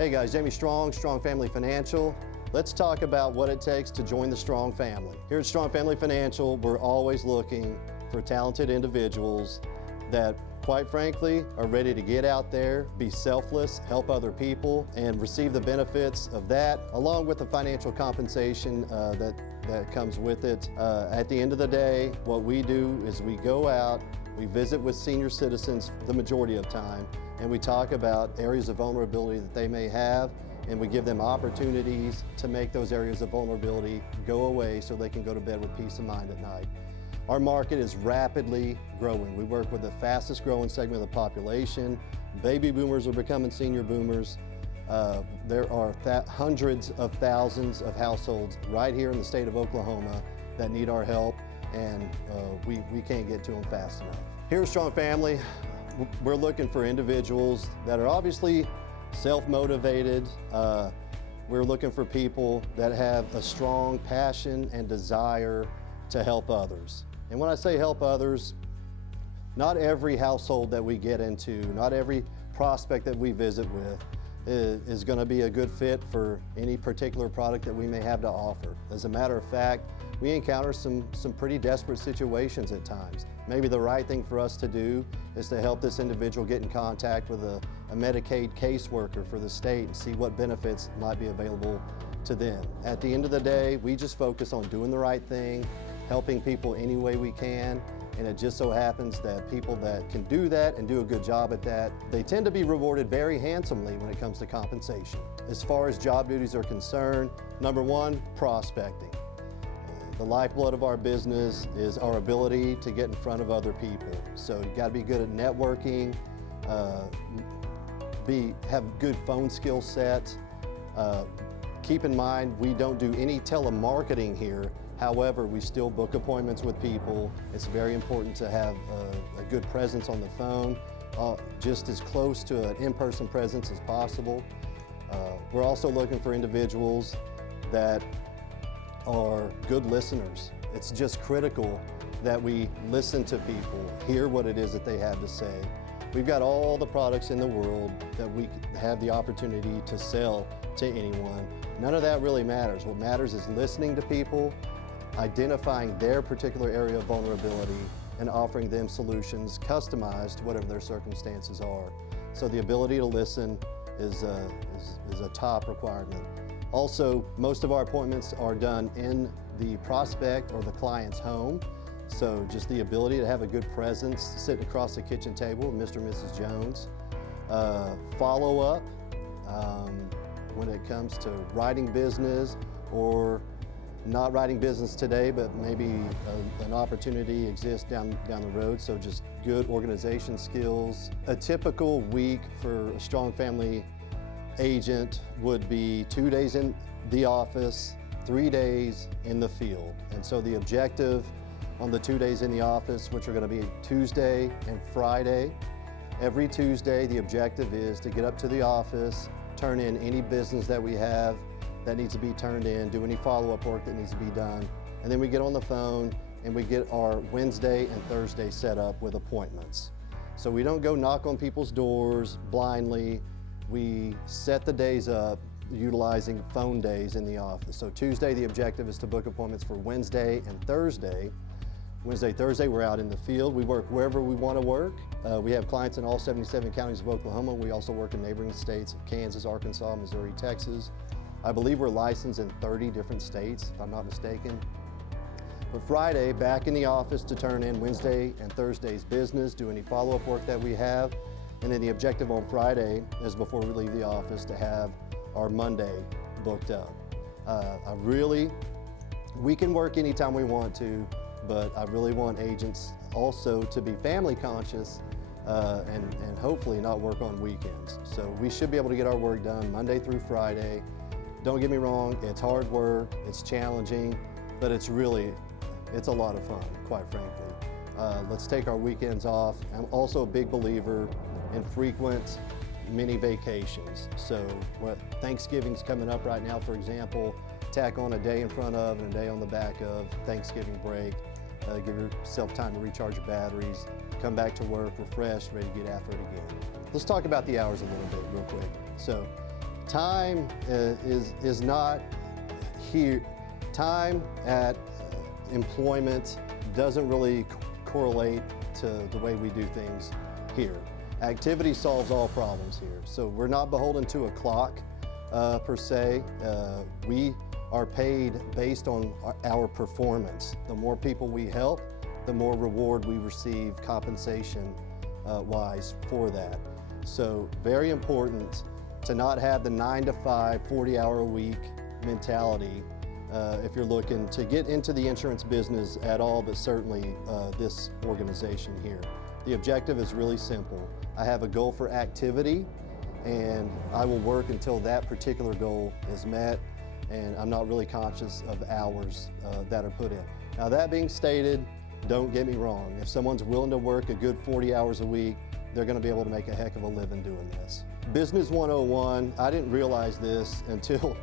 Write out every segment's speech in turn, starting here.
Hey guys, Jamie Strong, Strong Family Financial. Let's talk about what it takes to join the Strong family. Here at Strong Family Financial, we're always looking for talented individuals that, quite frankly, are ready to get out there, be selfless, help other people, and receive the benefits of that, along with the financial compensation that comes with it. At the end of the day, what we do is we go out, we visit with senior citizens the majority of time, and we talk about areas of vulnerability that they may have, and we give them opportunities to make those areas of vulnerability go away so they can go to bed with peace of mind at night. Our market is rapidly growing. We work with the fastest growing segment of the population. Baby boomers are becoming senior boomers. There are hundreds of thousands of households right here in the state of Oklahoma that need our help, and we can't get to them fast enough. Here at Strong Family, we're looking for individuals that are obviously self-motivated. We're looking for people that have a strong passion and desire to help others. And when I say help others, not every household that we get into, not every prospect that we visit with is going to be a good fit for any particular product that we may have to offer. As a matter of fact, we encounter some pretty desperate situations at times. Maybe the right thing for us to do is to help this individual get in contact with a Medicaid caseworker for the state and see what benefits might be available to them. At the end of the day, we just focus on doing the right thing, helping people any way we can, and it just so happens that people that can do that and do a good job at that, they tend to be rewarded very handsomely when it comes to compensation. As far as job duties are concerned, number one, prospecting. The lifeblood of our business is our ability to get in front of other people. So you got to be good at networking, have good phone skill sets. Keep in mind, we don't do any telemarketing here. However, we still book appointments with people. It's very important to have a good presence on the phone, just as close to an in-person presence as possible. We're also looking for individuals that are good listeners. It's just critical that we listen to people, hear what it is that they have to say. We've got all the products in the world that we have the opportunity to sell to anyone. None of that really matters. What matters is listening to people, identifying their particular area of vulnerability, and offering them solutions customized to whatever their circumstances are. So the ability to listen is a top requirement. Also, most of our appointments are done in the prospect or the client's home. So just the ability to have a good presence sitting across the kitchen table with Mr. and Mrs. Jones. Follow up when it comes to writing business or not writing business today, but maybe an opportunity exists down the road. So just good organization skills. A typical week for a Strong Family agent would be 2 days in the office, 3 days in the field. And so the objective on the 2 days in the office, which are going to be Tuesday and Friday, every Tuesday the objective is to get up to the office, turn in any business that we have that needs to be turned in, do any follow-up work that needs to be done, and then we get on the phone and we get our Wednesday and Thursday set up with appointments. So we don't go knock on people's doors blindly. We set the days up utilizing phone days in the office. So Tuesday, the objective is to book appointments for Wednesday and Thursday. Wednesday, Thursday, we're out in the field. We work wherever we want to work. We have clients in all 77 counties of Oklahoma. We also work in neighboring states of Kansas, Arkansas, Missouri, Texas. I believe we're licensed in 30 different states, if I'm not mistaken. But Friday, back in the office to turn in Wednesday and Thursday's business, do any follow-up work that we have. And then the objective on Friday is before we leave the office to have our Monday booked up. We can work anytime we want to, but I really want agents also to be family conscious and hopefully not work on weekends. So we should be able to get our work done Monday through Friday. Don't get me wrong, it's hard work, it's challenging, but it's a lot of fun, quite frankly. Let's take our weekends off. I'm also a big believer in frequent mini vacations. So Thanksgiving's coming up right now, for example, tack on a day in front of and a day on the back of Thanksgiving break. Give yourself time to recharge your batteries, come back to work refreshed, ready to get after it again. Let's talk about the hours a little bit real quick. So time is not here. Time at employment doesn't really correlate to the way we do things here. Activity solves all problems here. So we're not beholden to a clock per se. We are paid based on our performance. The more people we help, the more reward we receive compensation wise for that. So very important to not have the 9 to 5, 40-hour-a-week mentality if you're looking to get into the insurance business at all, but certainly this organization here. The objective is really simple. I have a goal for activity, and I will work until that particular goal is met, and I'm not really conscious of hours that are put in. Now, that being stated, don't get me wrong. If someone's willing to work a good 40 hours a week, they're going to be able to make a heck of a living doing this. Business 101, I didn't realize this until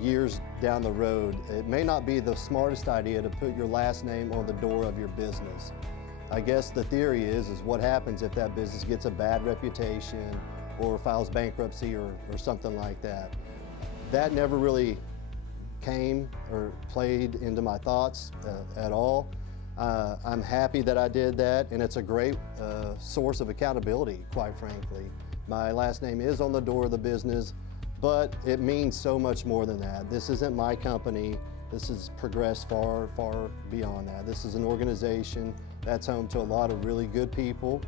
years down the road. It may not be the smartest idea to put your last name on the door of your business. I guess the theory is what happens if that business gets a bad reputation or files bankruptcy or something like that. That never really came or played into my thoughts at all. I'm happy that I did that, and it's a great source of accountability, quite frankly. My last name is on the door of the business, but it means so much more than that. This isn't my company. This has progressed far, far beyond that. This is an organization that's home to a lot of really good people.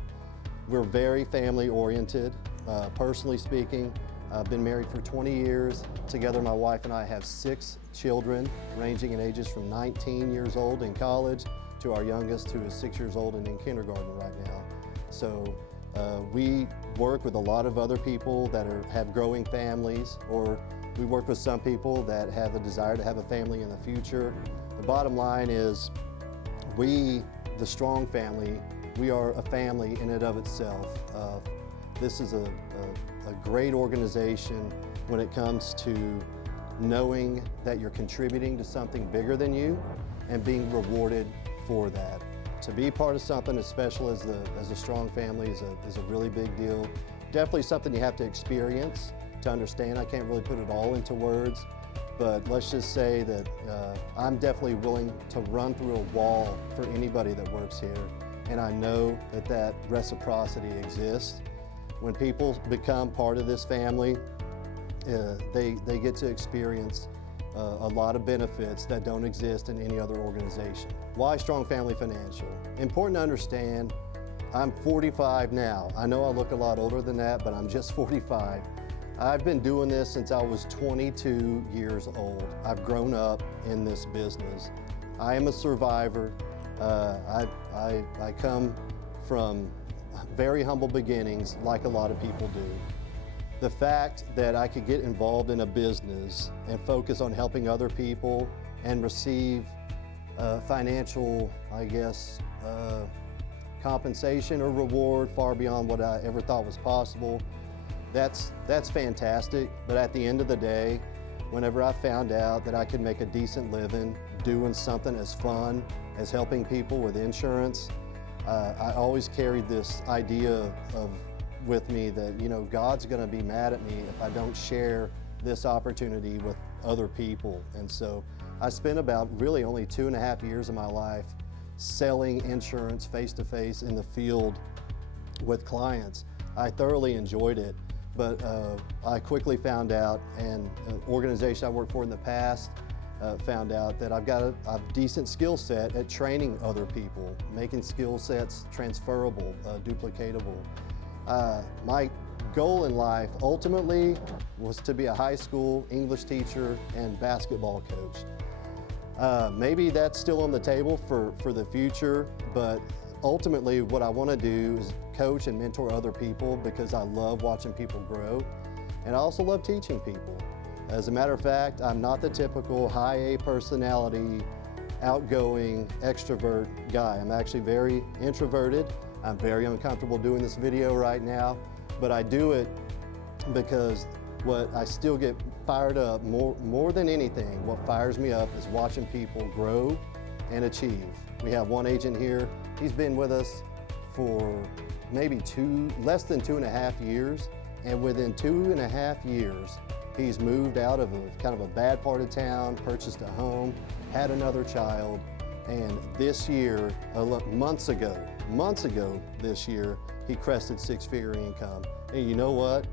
We're very family oriented. Personally speaking, I've been married for 20 years. Together, my wife and I have 6 children, ranging in ages from 19 years old in college to our youngest, who is 6 years old and in kindergarten right now. So we work with a lot of other people that have growing families, or we work with some people that have a desire to have a family in the future. The bottom line is we, the Strong family, we are a family in and of itself. This is a great organization when it comes to knowing that you're contributing to something bigger than you and being rewarded for that. To be part of something as special as the Strong family is a really big deal. Definitely something you have to experience to understand. I can't really put it all into words, but let's just say that I'm definitely willing to run through a wall for anybody that works here, and I know that reciprocity exists. When people become part of this family, they get to experience a lot of benefits that don't exist in any other organization. Why Strong Family Financial? Important to understand, I'm 45 now. I know I look a lot older than that, but I'm just 45. I've been doing this since I was 22 years old. I've grown up in this business. I am a survivor. I come from very humble beginnings, like a lot of people do. The fact that I could get involved in a business and focus on helping other people and receive financial, I guess, compensation or reward far beyond what I ever thought was possible, that's fantastic. But at the end of the day, whenever I found out that I could make a decent living doing something as fun as helping people with insurance, I always carried this idea with me that, you know, God's going to be mad at me if I don't share this opportunity with other people. And so I spent about really only 2.5 years of my life selling insurance face-to-face in the field with clients. I thoroughly enjoyed it, but I quickly found out, and an organization I worked for in the past found out that I've got a decent skill set at training other people, making skill sets transferable, duplicatable. My goal in life ultimately was to be a high school English teacher and basketball coach. Maybe that's still on the table for the future, but ultimately what I want to do is coach and mentor other people because I love watching people grow, and I also love teaching people. As a matter of fact, I'm not the typical high A personality, outgoing, extrovert guy. I'm actually very introverted. I'm very uncomfortable doing this video right now, but I do it because what I still get fired up more than anything, what fires me up is watching people grow and achieve. We have one agent here. He's been with us for maybe less than 2.5 years, and within 2.5 years, He's moved out of kind of a bad part of town, purchased a home, had another child, and this year, months ago this year, he crested six-figure income. And you know what?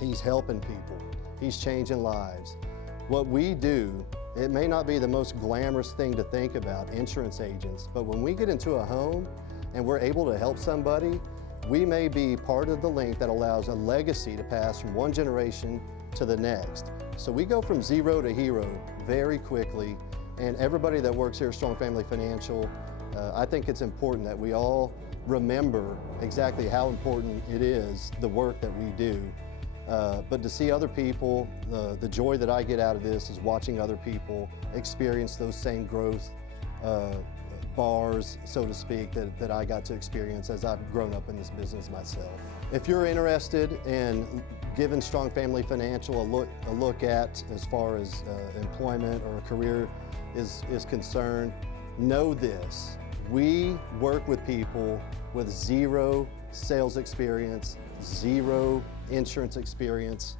He's helping people. He's changing lives. What we do, it may not be the most glamorous thing to think about, insurance agents, but when we get into a home and we're able to help somebody, we may be part of the link that allows a legacy to pass from one generation to the next. So we go from zero to hero very quickly, and everybody that works here at Strong Family Financial, I think it's important that we all remember exactly how important it is, the work that we do. But to see other people, the joy that I get out of this is watching other people experience those same growth bars, so to speak, that I got to experience as I've grown up in this business myself. If you're interested in giving Strong Family Financial a look at as far as employment or a career is concerned, know this: we work with people with zero sales experience, zero insurance experience.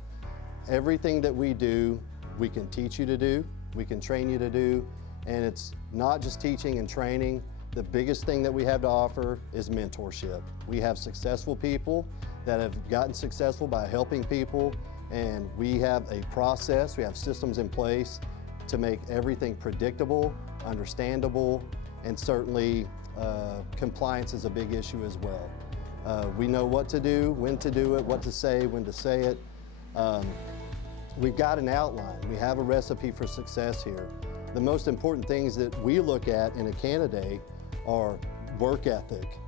Everything that we do, we can teach you to do, we can train you to do, and it's not just teaching and training. The biggest thing that we have to offer is mentorship. We have successful people that have gotten successful by helping people, and we have a process, we have systems in place to make everything predictable, understandable, and certainly compliance is a big issue as well. We know what to do, when to do it, what to say, when to say it. We've got an outline. We have a recipe for success here. The most important things that we look at in a candidate are work ethic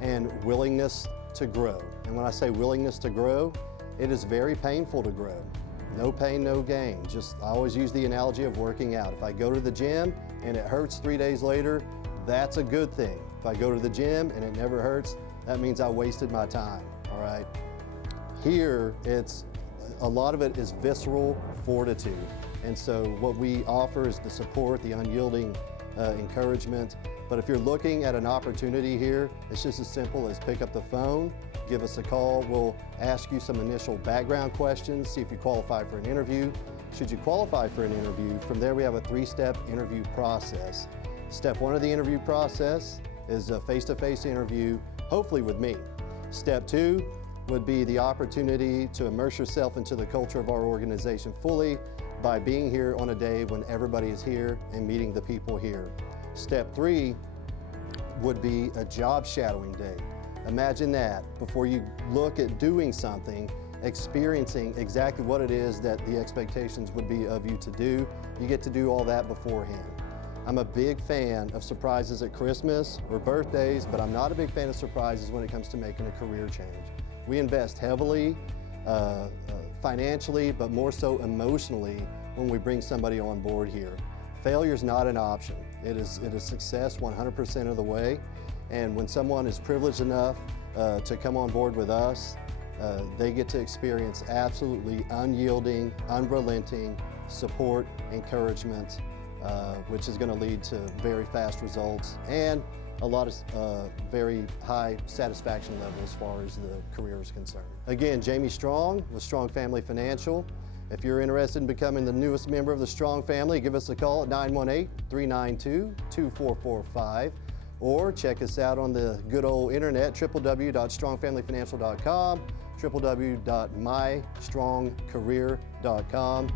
and willingness to grow. And when I say willingness to grow, it is very painful to grow. No pain, no gain. I always use the analogy of working out. If I go to the gym and it hurts 3 days later, that's a good thing. If I go to the gym and it never hurts, that means I wasted my time, all right? Here, a lot of it is visceral fortitude. And so what we offer is the support, the unyielding encouragement. But if you're looking at an opportunity here, it's just as simple as pick up the phone, give us a call. We'll ask you some initial background questions, see if you qualify for an interview. Should you qualify for an interview, from there we have a 3-step interview process. Step 1 of the interview process is a face-to-face interview, hopefully with me. Step 2 would be the opportunity to immerse yourself into the culture of our organization fully by being here on a day when everybody is here and meeting the people here. Step 3 would be a job shadowing day. Imagine that. Before you look at doing something, experiencing exactly what it is that the expectations would be of you to do, you get to do all that beforehand. I'm a big fan of surprises at Christmas or birthdays, but I'm not a big fan of surprises when it comes to making a career change. We invest heavily financially, but more so emotionally when we bring somebody on board here. Failure is not an option. It is success 100% of the way. And when someone is privileged enough to come on board with us, they get to experience absolutely unyielding, unrelenting support, encouragement, which is going to lead to very fast results and a lot of very high satisfaction level as far as the career is concerned. Again, Jamie Strong with Strong Family Financial. If you're interested in becoming the newest member of the Strong family, give us a call at 918-392-2445 or check us out on the good old internet, www.strongfamilyfinancial.com, www.mystrongcareer.com.